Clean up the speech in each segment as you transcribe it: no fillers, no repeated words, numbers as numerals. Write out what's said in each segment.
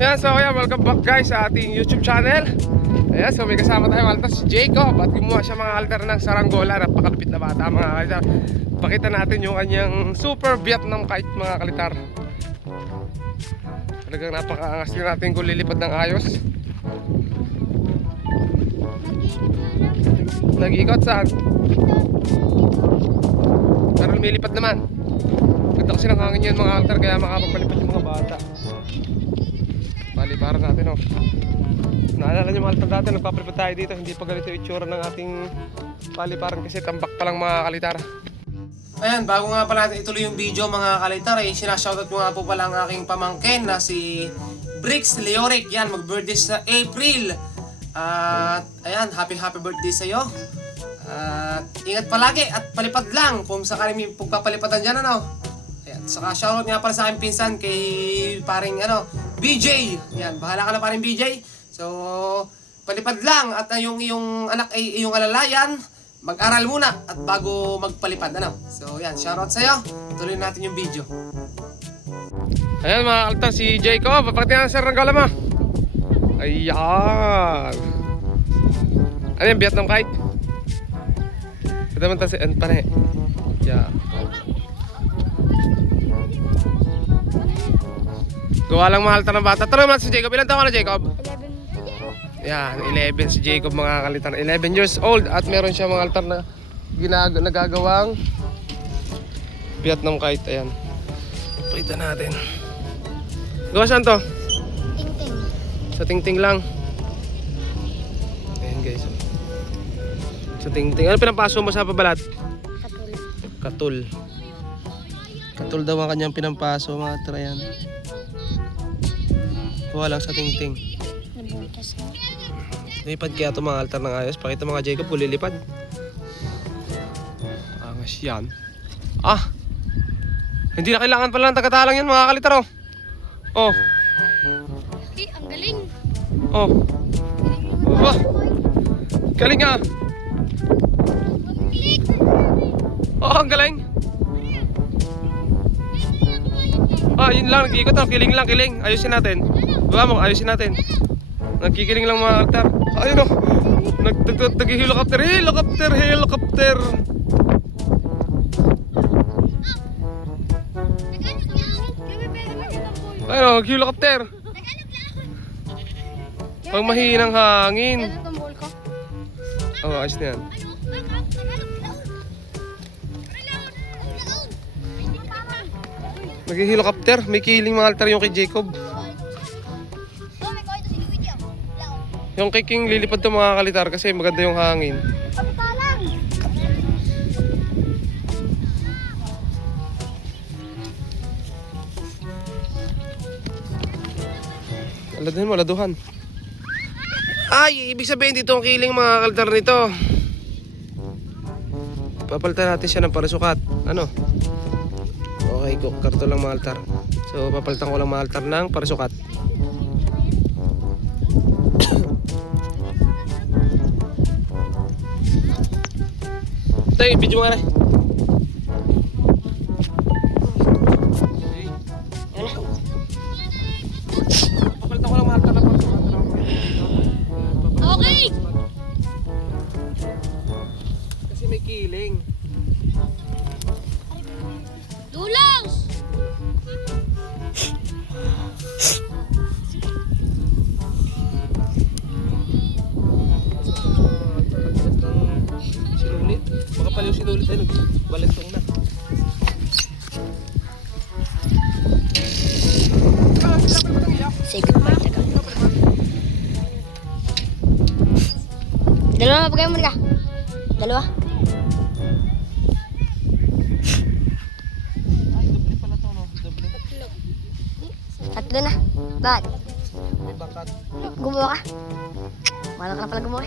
Ayan, so ayan, welcome back guys sa ating YouTube channel. Ayan, so may kasama tayo mga altar, si Jacob. At gumawa siya mga altar ng saranggola. Napakalupit na bata mga kalitar. Pakita natin yung kanyang super Vietnam kite mga kalitar. Talagang napakaangas din natin kung lilipad ng ayos. Nag-iikot saan? Pero lumilipad naman. Ganda kasi ng hangin yun mga altar, kaya makapagpalipad yung mga bata. Paliparan natin, oh. Naalala nyo mga altar dati, nagpapalipad tayo dito. Hindi pa ganito yung itsura ng ating paliparan kasi tambak pa lang mga kalitar. Ayan, bago nga pala natin ituloy yung video mga kalitar, eh, sinashoutout ko nga po pala ang aking pamangkin na si Brix Leoric. Yan, mag-birthday sa April. At ayan, happy birthday sa'yo. At ingat palagi at palipad lang kung sakali may pagpapalipadan dyan, ano. Ayan, saka shoutout nga pala sa aking pinsan kay paring BJ. Yan, bahala ka na paring BJ. So, palipad lang at yung iyong anak ay iyong alalayan. Mag-aral muna at bago magpalipad, ano. So, yan, shoutout sa'yo. Tuloy natin yung video. Ayan mga altar, si Jacob. Papakita na sa saranggola mo. Ayan. Ano yung Vietnam kite? Ito naman tayo, ano pa na eh. Yeah. Gawa lang mga altar ng bata. Tara naman si Jacob. Ilan taon ka na, Jacob? 11. Yan, 11 si Jacob mga kalitar. 11 years old at meron siya mga altar na nagagawang Vietnam kite. Ayan. Pakita natin. Gawa saan to? Tingting. Sa tingting lang. Ayan guys. Sa tingting. Ano pinampaso mo sa pabalat? Katul. Katul. Katul daw ang kanyang pinampaso mga trayan. Gawa lang sa tingting. Nabuntas na. Lipad kaya ito mga altar ng ayos. Pakita mga Jacob kung lilipad. Angas yan. Ah! Hindi na kailangan pala ng tagatalang yan mga kalitar, oh. Oh. Ang galing. Oh. Oh. Galing nga. Oh, ang galing. Ah, yun lang. Nag-iikot na. Kiling lang, kiling. Ayusin natin. Diba mo, ayusin natin. Nagkikiling lang mga altar. Ayun, oh. Nag-helicopter. Helicopter. Ayun, oh. Helicopter. Pag mahinang hangin. Oh, ayos na yan. Nag-helicopter. May kiling mga altar yung kay Jacob. Yung kay King lilipad to mga kalitar kasi maganda yung hangin. Aladuhan mo, aladuhan. Ay, ibig sabihin dito ang kiling mga kalitar nito. Papalitan natin siya ng parasukat. Ano? Okay, karto lang mga altar. So, papalitan ko lang mga altar ng parasukat. Tay, video mo nga rin. Papalitan ko lang mga altar ng parasukat. Okay. Kasi may kiling. Dulas. Sinulit. Baka pala yung sinulit ay nagbalantong na. Say goodbye, taga. Dalawa, pagay mo ka. Dalawa. Tatlo na. Bakit? May bangkat. Gumawa ka. Wala ka na pala gumawa.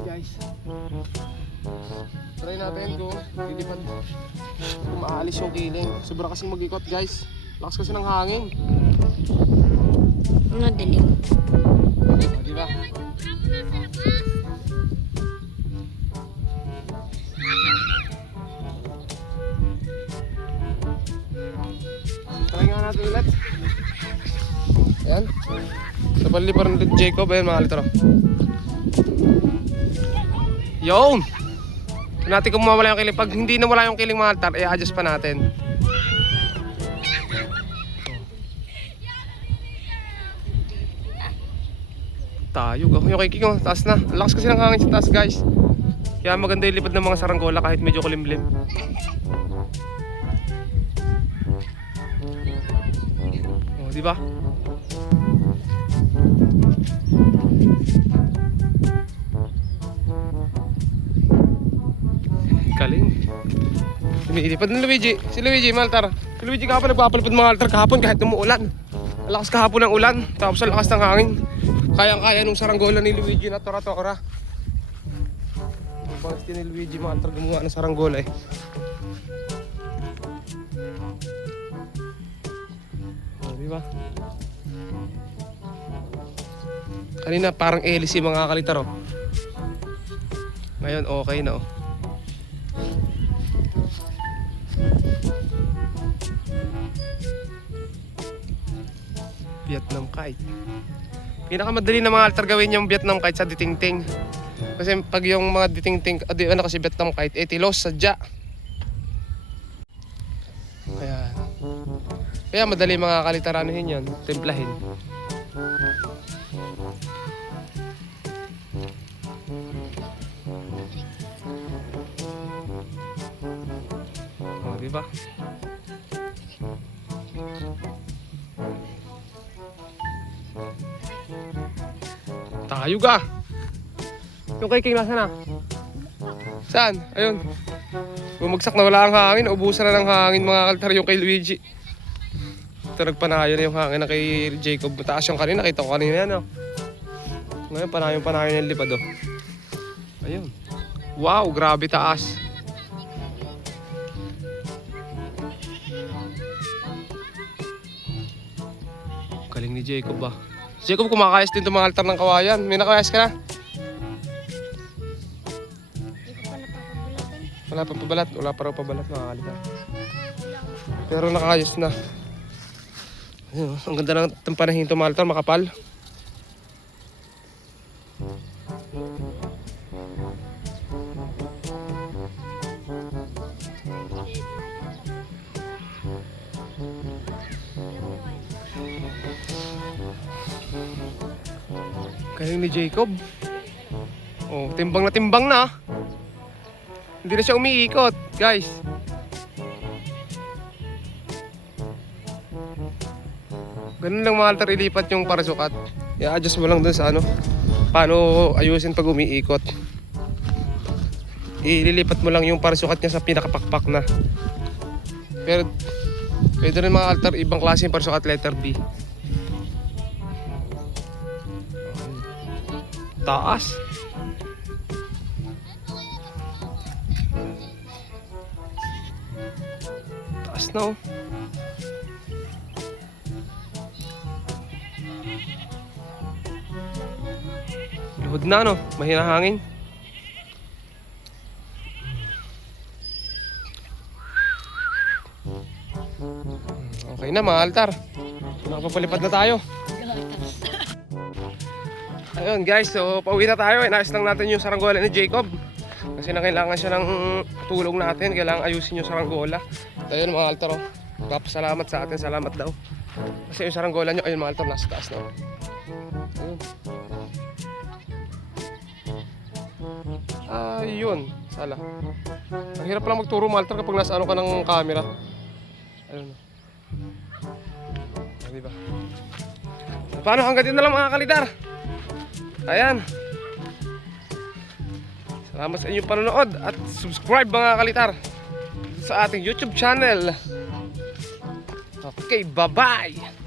Guys. Try natin kung lilipad. Kung maalis yung kiling. Sobra kasing mag-ikot guys. Lakas kasi ng hangin. Mga dilim. O, diba? Try nga natin ulit. Ayan. Sa bali pa rin ulit Jacob. Ayan mga kalitaro. Yun! Natin kung mawala yung kiling. Pag hindi na wala yung kiling mga kalitar, i-adjust pa natin. Tayo. Yung kay King, taas na. Ang lakas kasi ng hangin sa taas guys. Kaya maganda yung lipad ng mga saranggola kahit medyo kulimlim. Oh, di ba? Galing. Lumilipad ng Luigi. Si Luigi, Maltar. Si Luigi kahapon nagpapalipad mga altar kahapon kahit umuulan. Ang lakas kahapon ng ulan. Tapos ang lakas ng hangin. Kayang-kaya nung saranggola ni Luigi na tora-tora. Ang bangas din ni Luigi mga altar gumawa ng saranggola eh. Oh, di ba? Kanina parang hélice mga kalitar oh. Ngayon okay na oh. Vietnam kite. Pinakamadali na mga altar gawin yung Vietnam kite sa ditingting. Kasi pag yung mga ditingting, ano kasi Vietnam kite, tilos, sadya. Kaya madali mga kalitaranuhin yan, timplahin. Oh, diba? Tayo ka! Yung kay King nasa na? Saan? Ayun. Bumagsak na wala ang hangin. Ubusan na ng hangin mga kaltar yung kay Luigi. Ito nagpanayo na yung hangin na kay Jacob. Mataas yung kanina. Nakita ko kanina yan. Oh. Ngayon panayo yung lipad. Oh. Ayun. Wow! Grabe taas. Galing ni Jacob ba? Jacob, kumakayas din itong mga altar ng kawayan. May nakayas ka na? Wala pa pabalat. Wala pa raw pabalat mga kalita. Pero nakayas na. Ayun, ang ganda ng panahin itong mga altar. Makapal. Galing ni Jacob. Oh, timbang na. Hindi na siya umiikot, guys. Ganun lang mga altar ilipat yung parasukat. I-adjust mo lang dun sa ano, paano ayusin pag umiikot. Ililipat mo lang yung parasukat niya sa pinakapakpak na. Pero pwede rin mga altar ibang klase yung parasukat, letter B. Taas. Taas na oh. Luhod na no, mahina hangin. Okay na mga altar. Nakapapalipad na tayo. Ayun guys, so pauwi na tayo. Inayos lang natin yung saranggola ni Jacob. Kasi na kailangan siya ng tulong natin. Kailangan ayusin yung saranggola. Ayun mga altar oh. Papasalamat sa atin, salamat daw. Kasi yung saranggola nyo, ayun mga altar, nasa taas na. Ayun. Ayun, sala. Ang hirap lang magturo mga altar kapag nasa ano ka ng camera. Ayun. Diba? Paano hanggang dito na lang mga kalitar? Ayan. Salamat sa inyong panonood at subscribe mga kalitar sa ating YouTube channel. Okay, bye-bye!